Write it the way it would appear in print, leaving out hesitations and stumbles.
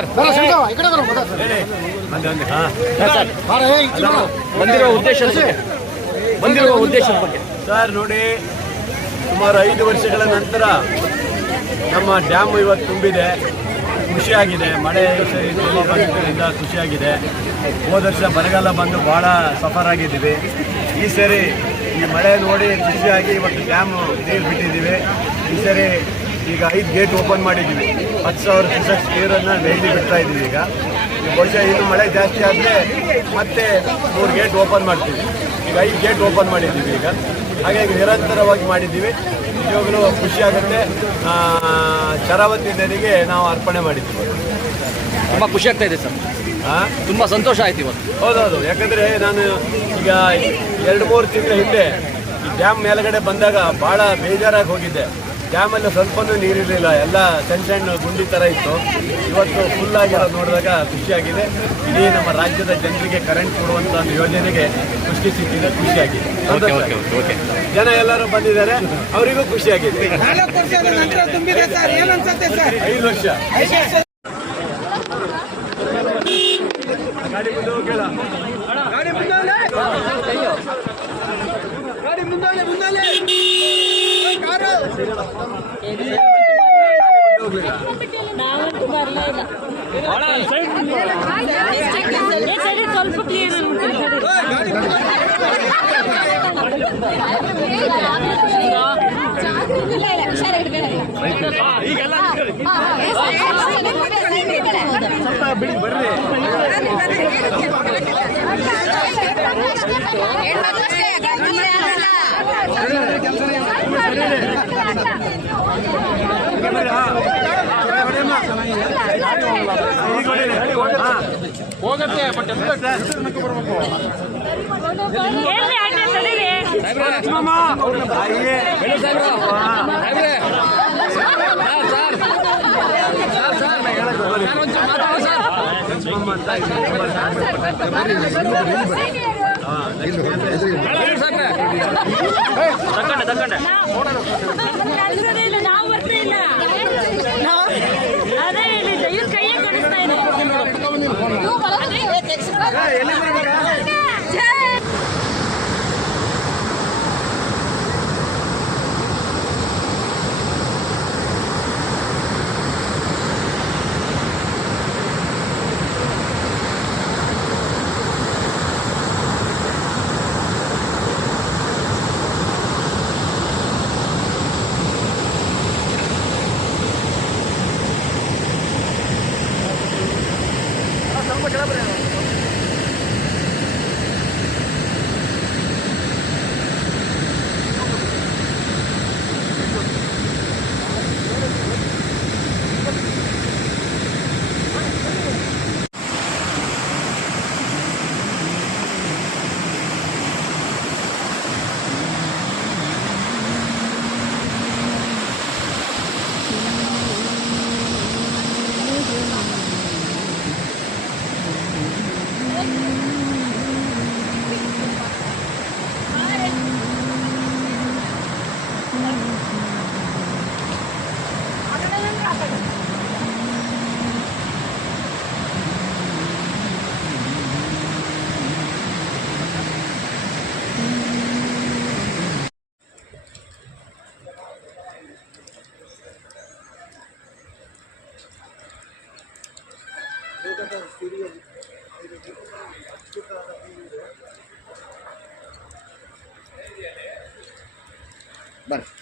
Sir ಬಂದಿರುವ ಉದ್ದೇಶದ ಬಗ್ಗೆ ಸರ್ ನೋಡಿ, ಸುಮಾರು 5 ವರ್ಷಗಳ ನಂತರ ನಮ್ಮ ಡ್ಯಾಮ್ ಇವತ್ತು ತುಂಬಿದೆ. ಖುಷಿಯಾಗಿದೆ. ಮಳೆ ತುಂಬ ಬಂದಿದ್ದರಿಂದ ಖುಷಿಯಾಗಿದೆ. ಹೋದ ವರ್ಷ ಬರಗಾಲ ಬಂದು ಭಾಳ ಸಫರ್ ಆಗಿದ್ದೀವಿ. ಈ ಸರಿ ಈ ಮಳೆ ನೋಡಿ ಖುಷಿಯಾಗಿ ಇವತ್ತು ಡ್ಯಾಮ್ ನೀರು ಬಿಟ್ಟಿದ್ದೀವಿ. ಈ ಸರಿ ಈಗ 5 ಗೇಟ್ ಓಪನ್ ಮಾಡಿದ್ದೀವಿ. 10,000 ಕ್ಯೂಸೆಕ್ಸ್ ನೀರನ್ನು ಡೈಲಿ ಬಿಡ್ತಾ ಇದ್ದೀವಿ. ಈಗ ಬಹುಶಃ ಇನ್ನು ಮಳೆ ಜಾಸ್ತಿ ಆದರೆ ಮತ್ತೆ 3 ಗೇಟ್ ಓಪನ್ ಮಾಡ್ತೀವಿ. ಈಗ 5 ಗೇಟ್ ಓಪನ್ ಮಾಡಿದ್ದೀವಿ. ಈಗ ಹಾಗಾಗಿ ನಿರಂತರವಾಗಿ ಮಾಡಿದ್ದೀವಿ. ನಿಜವಾಗಲೂ ಖುಷಿಯಾಗುತ್ತೆ. ಶರಾವತಿ ನದಿಗೆ ನಾವು ಅರ್ಪಣೆ ಮಾಡಿದ್ದೀವಿ. ತುಂಬ ಖುಷಿ ಆಗ್ತಾ ಇದೆ ಸರ್. ತುಂಬ ಸಂತೋಷ ಆಯ್ತು ಇವತ್ತು. ಹೌದೌದು. ಯಾಕಂದರೆ ನಾನು ಈಗ 2-3 ತಿಂಗಳ ಹಿಂದೆ ಈ ಡ್ಯಾಮ್ ಮೇಲ್ಗಡೆ ಬಂದಾಗ ಭಾಳ ಬೇಜಾರಾಗಿ ಹೋಗಿದ್ದೆ. ಡ್ಯಾಮಲ್ಲಿ ಸ್ವಲ್ಪನೂ ನೀರಿರಲಿಲ್ಲ, ಎಲ್ಲ ಸಣ್ಣ ಸಣ್ಣ ಗುಂಡಿ ಥರ ಇತ್ತು. ಇವತ್ತು ಫುಲ್ಲಾಗಿರೋದು ನೋಡಿದಾಗ ಖುಷಿಯಾಗಿದೆ. ಇಡೀ ನಮ್ಮ ರಾಜ್ಯದ ಜನರಿಗೆ ಕರೆಂಟ್ ಕೊಡುವಂಥ ಒಂದು ಯೋಜನೆಗೆ ಖುಷಿ ಸಿಕ್ಕಿದೆ. ಖುಷಿಯಾಗಿದೆ. ಜನ ಎಲ್ಲರೂ ಬಂದಿದ್ದಾರೆ, ಅವರಿಗೂ ಖುಷಿಯಾಗಿದೆ. 5 ವರ್ಷ ಗಾಡಿ ಮುಂದೆ ಹೋಗಿಲ್ಲ. ಗಾಡಿ ಮುಂದೆ ಸ್ವಲ್ಪ ಕ್ಲಿಯರ್ ಹೋಗತ್ತೆ. ಬಟ್ ನಾವು ಬರ್ತಾ ಇಲ್ಲ. ಅದೇ ಹೇಳಿದ್ದೆ, ಇವ್ರ ಕೈಯೇ ಕಾಣಿಸ್ತಾ ಇದೆ. ಬರ್ರಿ.